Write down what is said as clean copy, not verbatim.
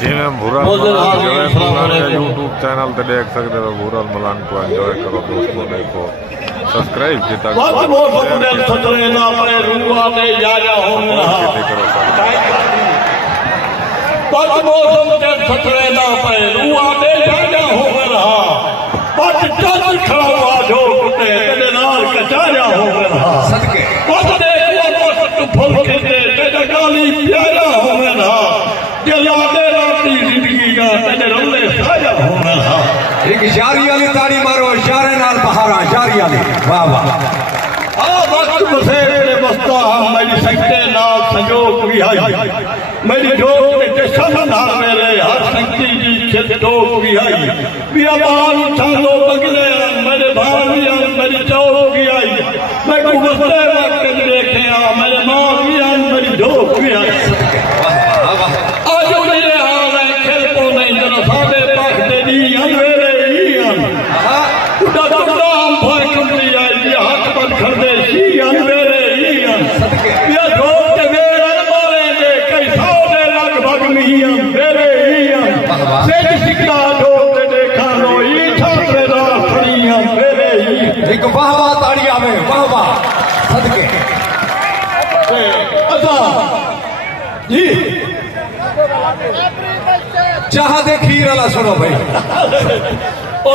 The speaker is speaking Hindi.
जिन्हें भूरा यूट्यूब चैनल पे देख सकते हो। भूरा मलान को एंजॉय करो दोस्तों, देखो सब्सक्राइब किया एक शारी वाली ताड़ी मारो, शारे नाल बहारा शारी वाली। वाह वाह। वक्त बसेरे बस्ता मेरी संगते नाल संजोग भी आई, मेरी जोग के संधार मेरे हर संगती जी छित डोग भी आई। बियाबान छालो बगले मेरे भार भी मेरी चौक भी आई। मैं को बसते वक्त देखे मेरे मां भी मेरी डोग भी आई। आज मेरे हाल है खेल को नहीं जरा सादे पाख दे दी मेरे ही उड़ा दाम भाई कंपनी आई हाथ पर खड़ दे सी मेरे ही ये जोर के मेरे मारे दे कई सौ दे लगभग मियां मेरे ही से सिक्का जोर दे देखा लो ई छात्रे दा खड़ियां मेरे ही। एक वाह वाह ताड़ी आवे, वाह वाह सदके। अच्छा जी चाह दे खीर वाला सुनो भाई। ओ